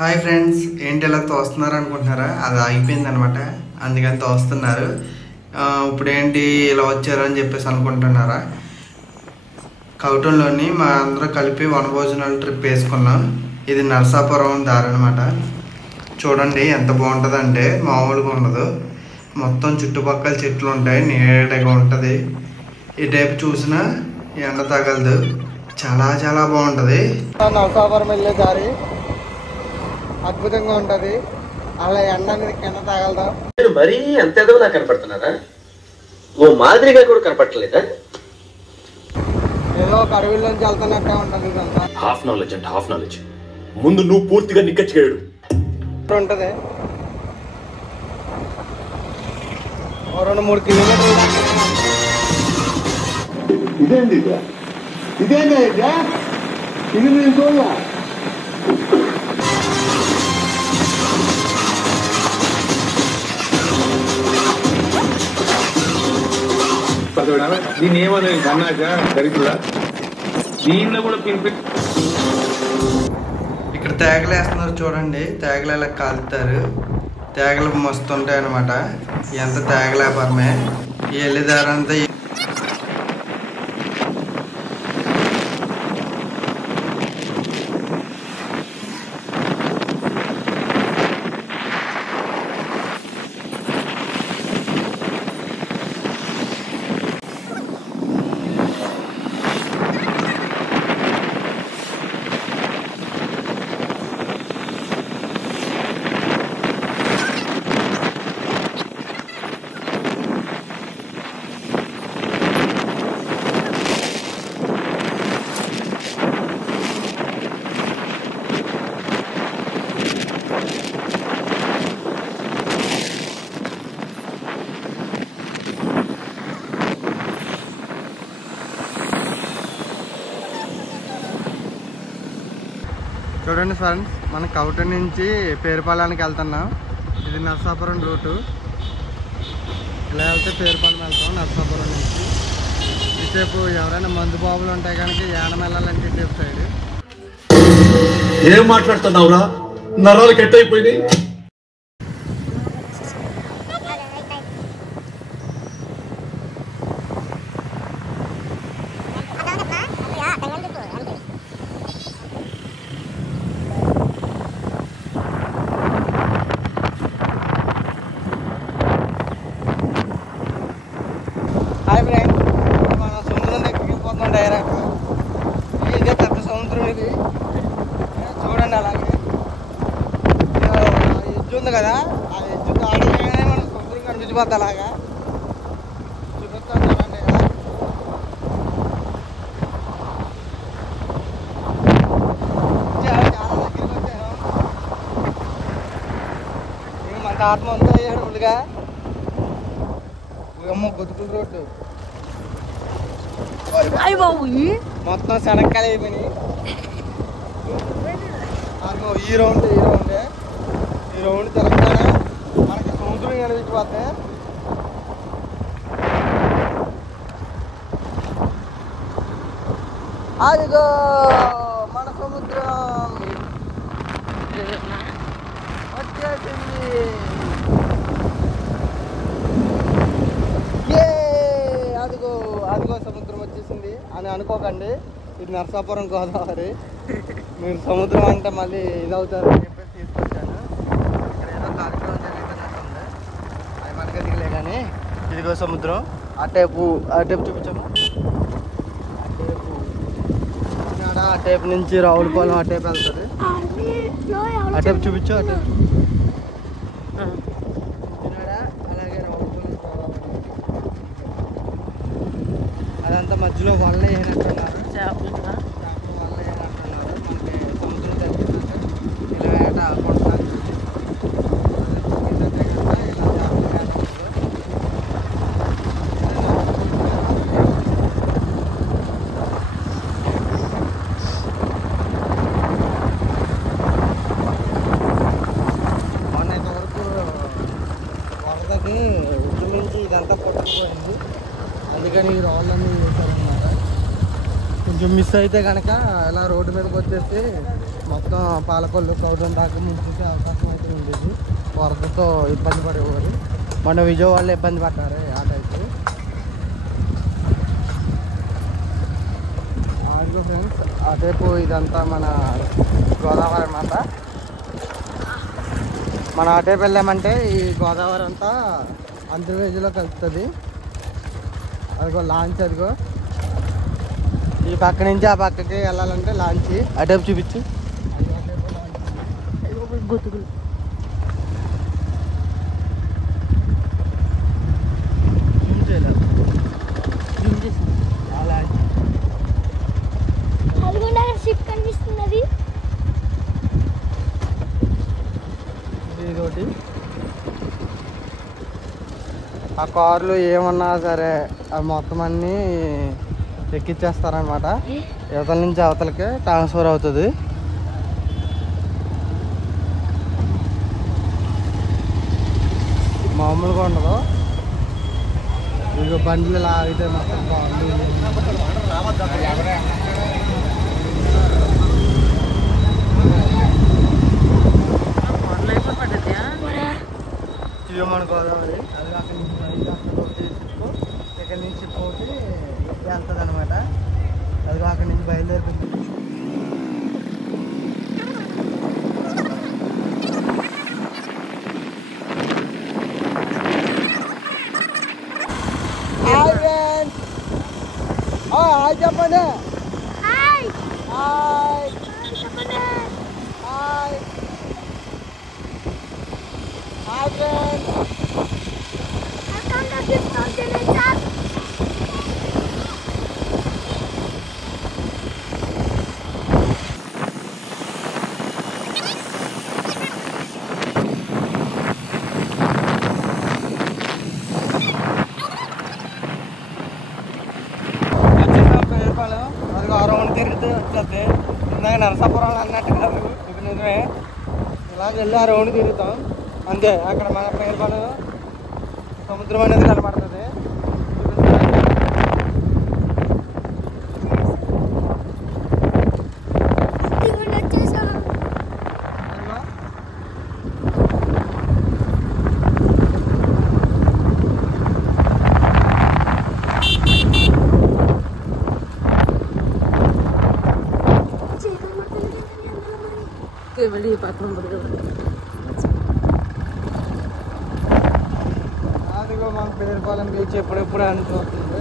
Hi friends, ఏంటి ఇలా తోస్తున్నారు అనుకుంటున్నారా? అది ఆగిపోయింది అనమాట, అందుకని తోస్తున్నారు. ఇప్పుడు ఏంటి ఇలా వచ్చారు అని చెప్పేసి అనుకుంటున్నారా? కౌటంలోని మా అందరూ కలిపి వనభోజనాలు ట్రిప్ వేసుకున్నాం. ఇది నరసాపురం దారి అనమాట. చూడండి ఎంత బాగుంటుందంటే మామూలుగా ఉండదు. మొత్తం చుట్టుపక్కల చెట్లు ఉంటాయి, నీడగా ఉంటుంది. ఈ టైపు చూసినా ఎండ తగలదు, చాలా చాలా బాగుంటుంది. నరసాపురం వెళ్ళే దారి అద్భుతంగా ఉంటది. అలా ఎండ అనేది కింద తగలదా? మరీ అంత ఏదో నాకు కనపడుతున్నారా? ఓ మాదిరిగా కూడా కనపడలేదా? ఏదో ఒక అడవిలోంచి వెళ్తున్నట్టే ఉంటుంది. హాఫ్ నాలెడ్జ్ అంటే హాఫ్ నాలెడ్జ్. ముందు నువ్వు పూర్తిగా నిక్కచ్చిగాడు ఉంటది. 2-3 కిలోమీటర్లు. ఇదేంటి ఇదేంటి ఇది నేను చూడ. దీన్ని ఏమన్నా కన్నాక దరిద్రుడా, దీనిలో కూడా పిలిపెట్టి ఇక్కడ తేగలు వేస్తున్నారు చూడండి. తేగలు ఇలా కాలుతారు. తేగలు మస్తు ఉంటాయి అనమాట. ఎంత తేగల వ్యాపారమే. ఈ వెళ్ళేదారంతా చూడండి ఫ్రెండ్స్, మన కౌట నుంచి పేరుపాలెనికి వెళ్తున్నాం. ఇది నరసాపురం రూటు. ఇలా వెళ్తే పేరుపాలెం వెళ్తాం నరసాపురం నుంచి. ఇటువైపు ఎవరైనా మందు బాబులు ఉంటాయి కనుక యానం వెళ్ళాలంటే ఇటువైపు సైడ్. ఏం మాట్లాడుతున్నావురా? నరాలు కట్ అయిపోయింది. హాయ్ ఫ్రెండ్స్, మన సముద్రం దగ్గరికి వెళ్ళిపోతున్నాం డైరెక్ట్. ఇదే పెద్ద సముద్రం ఇది. చూడండి అలాగే ఎడ్జు ఉంది కదా, ఆ ఎడ్జు దాడగానే మన సముద్రం కనిపించిపోద్ది. అలాగా చూపిస్తాను చూడండి. చాలా దగ్గరికి వచ్చాను. ఇంక మన ఆత్మ అంతా అయ్యాడు ఫుల్గా. గొతుకుల రోడ్డు మొత్తం సడక్కలు అయిపోయినాయి. ఈ రౌండ్ తెలంగాణ మనకి సముద్రం కనిపించిపోతే. అదిగో మన సముద్రం వచ్చేసింది. అదిగో సముద్రం వచ్చేసింది అని అనుకోకండి. ఇది నరసాపురం గోదావరి. మీరు సముద్రం అంటే మళ్ళీ ఇదవుతారు అని చెప్పేసి తీసుకొచ్చాను. ఇక్కడ ఏదో కార్యక్రమం జరుగుతున్నట్టుంది, అది మనకే దిగలే. కానీ ఇదిగో సముద్రం. ఆ టైపు చూపించాము. ఆ టైపు నుంచి రావులపాలెం ఆ టైపు వెళ్తుంది. ఆ టైపు చూపించు. ఆ టైపు అదంతా మధ్యలో వల్ల వేయనట్టున్నారు. చేపలు వల్ల వేయనట్టున్నారు. మనకి సముద్రం తగ్గిందంటే ఇలా ఏట కొడతారు. మొన్న ఇంతవరకు వరదకి ఇంచుమించి ఇదంతా కొట్టుకుపోయింది. అందుకని ఈ రాళ్ళన్నీ వేసారన్నమాట. కొంచెం మిస్ అయితే కనుక ఇలా రోడ్డు మీదకి వచ్చేస్తే మొత్తం పాలకొల్లు కౌడం దాకా ముంచేసే అవకాశం అయితే ఉండేది. వరదతో ఇబ్బంది పడేవారు. మన విజయవాడలో ఇబ్బంది పడ్డారు ఆ టైపు. ఆడిగో ఫ్రెండ్స్, అటేపు ఇదంతా మన గోదావరి అన్నమాట. మనం అటేపు వెళ్ళామంటే ఈ గోదావరి అంతా అంతర్వేదిలో కలుపుతుంది. అదిగో లాంచ్, అదిగో ఈ పక్క నుంచి ఆ పక్కకి వెళ్ళాలంటే లాంచ్. అటేపు చూపించు. గుర్తుకులు షిప్ కనిపిస్తున్నది. ఇదొకటి. ఆ కార్లు ఏమన్నా సరే అవి మొత్తం అన్నీ ఎక్కిచ్చేస్తారనమాట. యువతల నుంచి అవతలకే ట్రాన్స్ఫర్ అవుతుంది. మామూలుగా ఉండదు. ఇక బండ్లు లాగితే మొత్తం కార్లు మన గోదావరి. అది అక్కడి నుంచి ఇక్కడి నుంచి పోతే వెళ్తుంది అనమాట. అది అక్కడి నుంచి బయలుదేరుతుంది. హాయ్ చెప్పండి. హాయ్ చెప్పండి. Hi hi friends. అది రౌండ్ తిరిగితే వచ్చేది. ఇందాక నరసాపురం అన్నట్టు కాదు, ఇది నిజమే. ఇలాగ వెళ్ళి ఆ రౌండ్ తిరుగుతాం అంతే. అక్కడ మన పేరుపాలెం సముద్రం అనేది కనబడుతుంది. అదిగో మన పేరుపాలెం బీచ్ ఎప్పుడెప్పుడు అనిపిస్తుంది.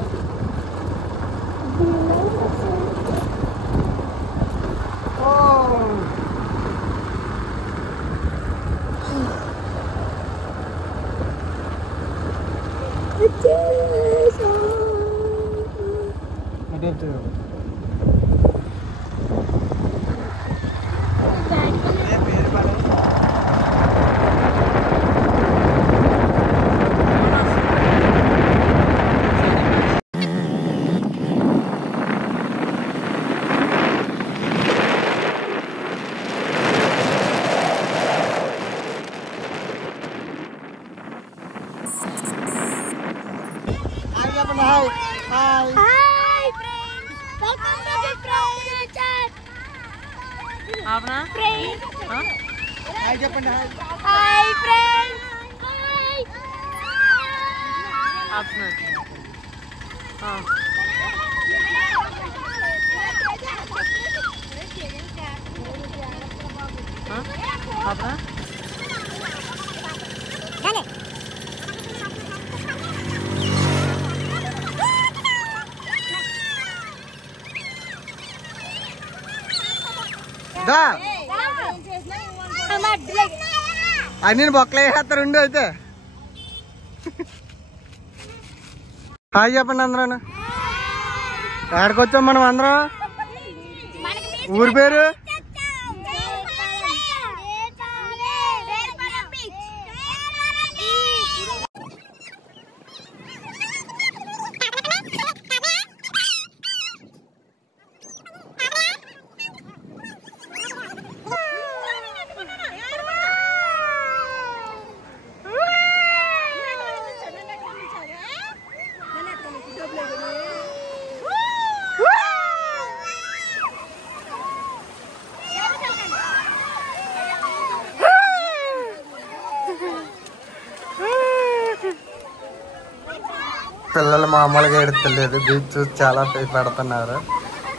Hi. Hi. Hi friends. Welcome to the chat. Apna? Friends. Huh? Hi చెప్పండి. Hi friends. Hi. Apna. हाँ. हाँ? अपना? Dale. దా Madlag. అన్ని బొక్కలు వేసేస్తారు ఉండు అయితే. హాయ్ చెప్పండి అందరూ. ఎక్కడికి వచ్చాం మనం అందరం? ఊరి పేరు పిల్లలు మామూలుగా ఎడతలేదు, బీచ్ చూసి చాలా పెడుతున్నారు.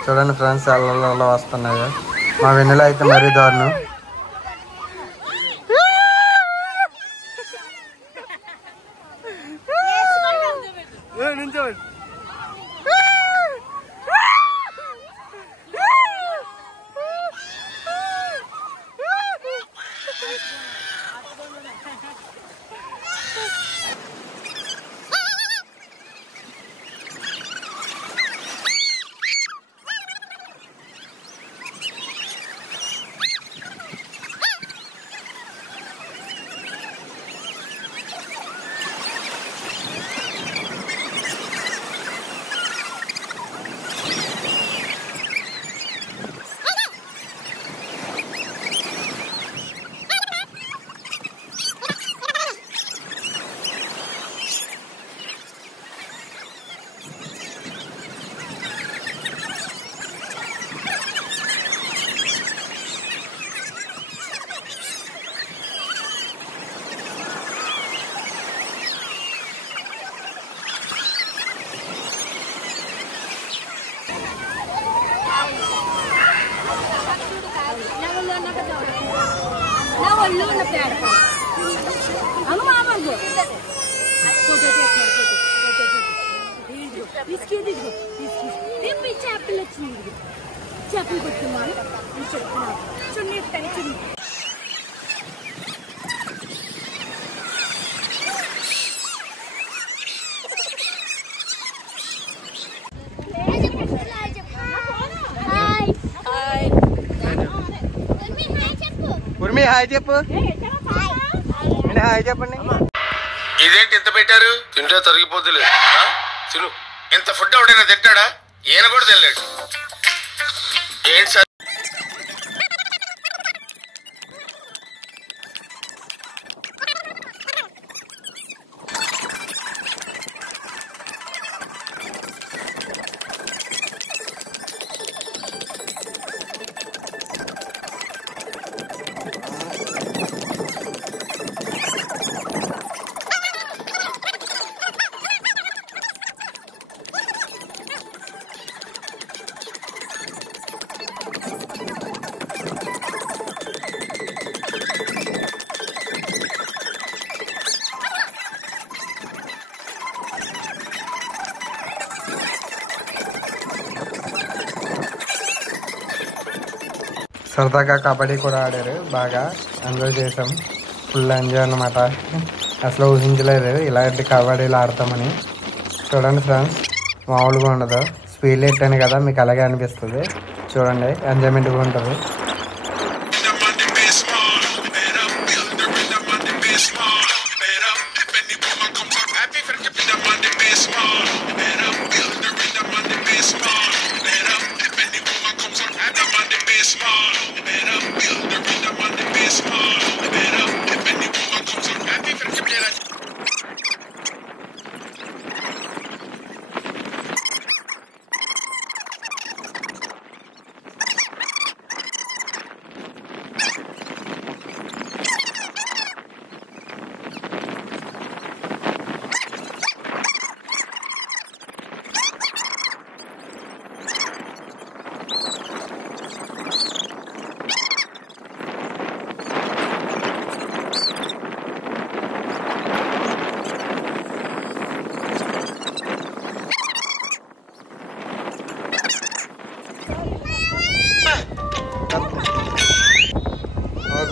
చూడండి ఫ్రెండ్స్, అల్లల్లో వస్తున్నాయి. మా వెన్నెల అయితే మరీ దారుణం. చేపలు కొట్టుకున్నాను చెప్తున్నాను చున్నీ చున్నీ ఉర్మి హాయ్ చెప్పు. హాయ్ చెప్పండి. ఇదేంటి ఇంత పెట్టారు? తింటే తరిగిపోతులే. తిను. ఇంత ఫుడ్ ఎవడైనా తింటాడా? ఈయన కూడా తినలేడు. ఏంటి సార్? సరదాగా కబడ్డీ కూడా ఆడారు, బాగా ఎంజాయ్ చేసాం. ఫుల్ ఎంజాయ్ అన్నమాట. అసలు ఊహించలేదు ఇలాంటి కబడ్డీలు ఆడతామని. చూడండి ఫ్రెండ్స్, మామూలుగా ఉండదు. స్పీడ్ పెట్టాను కదా, మీకు అలాగే అనిపిస్తుంది. చూడండి, ఎంజాయ్మెంట్గా ఉంటుంది.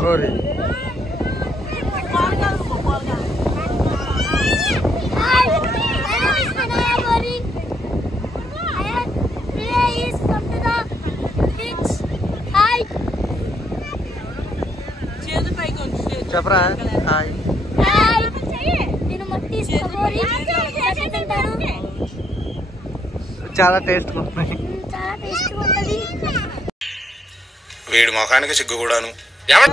Gori. Hi, my name is Manaya Gori. Today is come to the beach. Hi. Chapra. Hi. Hi. నేను మట్టి గోరి తింటాను. చాలా టేస్ట్ ఉంటుంది. చాలా టేస్ట్ ఉంటది. వీడి ముఖానికి సిగ్గు కూడాను. నేను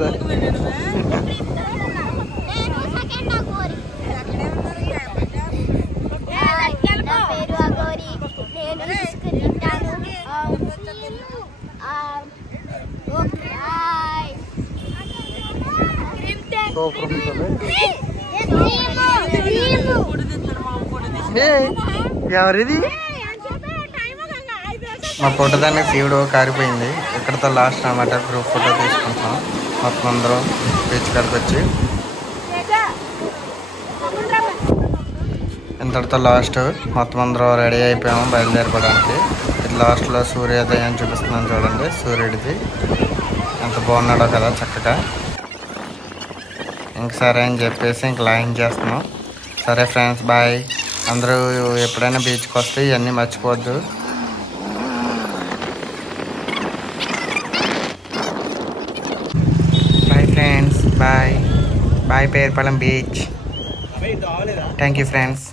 సెకండ్ గోరి. నా పేరు అగోరి. నేను ఇసుక తింటాను. సూపర్ ఉంటుంది. ఎవరిది మా ఫోటో దాన్ని శివుడు కారిపోయింది. ఇక్కడతో లాస్ట్ అన్నమాట. గ్రూప్ ఫోటో తీసుకుంటాం మొత్తం అందరూ బీచ్ కాడికి వచ్చి. ఇంతటితో లాస్ట్ మొత్తం అందరూ రెడీ అయిపోయాము బయలుదేరిపోవడానికి. ఇది లాస్ట్లో సూర్యోదయం చూపిస్తున్నాను చూడండి. సూర్యుడిది ఎంత బాగున్నాడో కదా చక్కగా. ఇంక సరే అని చెప్పేసి ఇంక లైన్ చేస్తున్నాం. సరే ఫ్రెండ్స్ బాయ్. అందరూ ఎప్పుడైనా బీచ్కి వస్తే ఇవన్నీ మర్చిపోవద్దు. Bye friends bye. Bye Perupalem beach. Thank you friends.